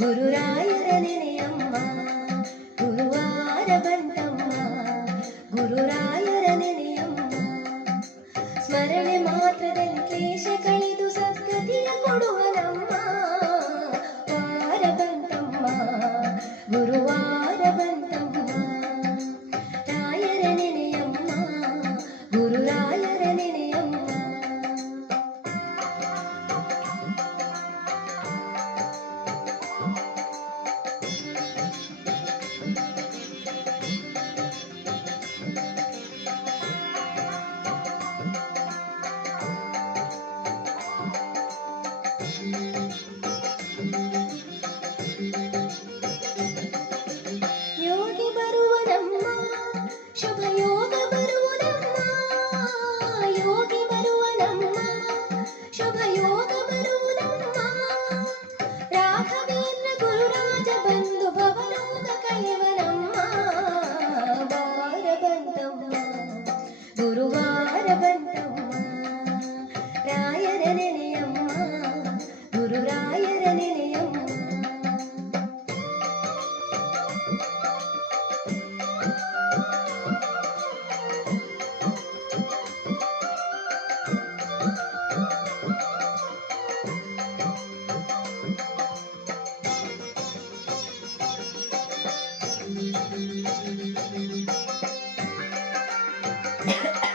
ഗുരുരായുരനെ അമ്മ. you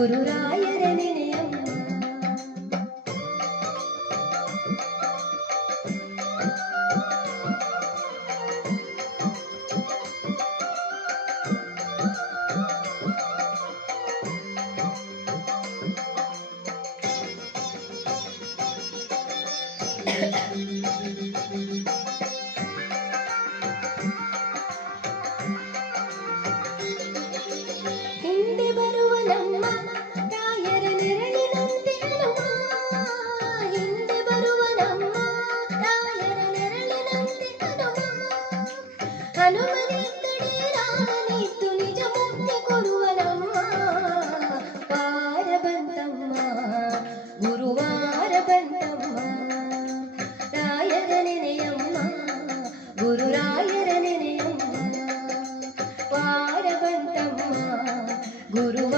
ಗುರುರಾಯರ ನೆನೆಯಮ್ಮ ಹಿಂದೆ Guru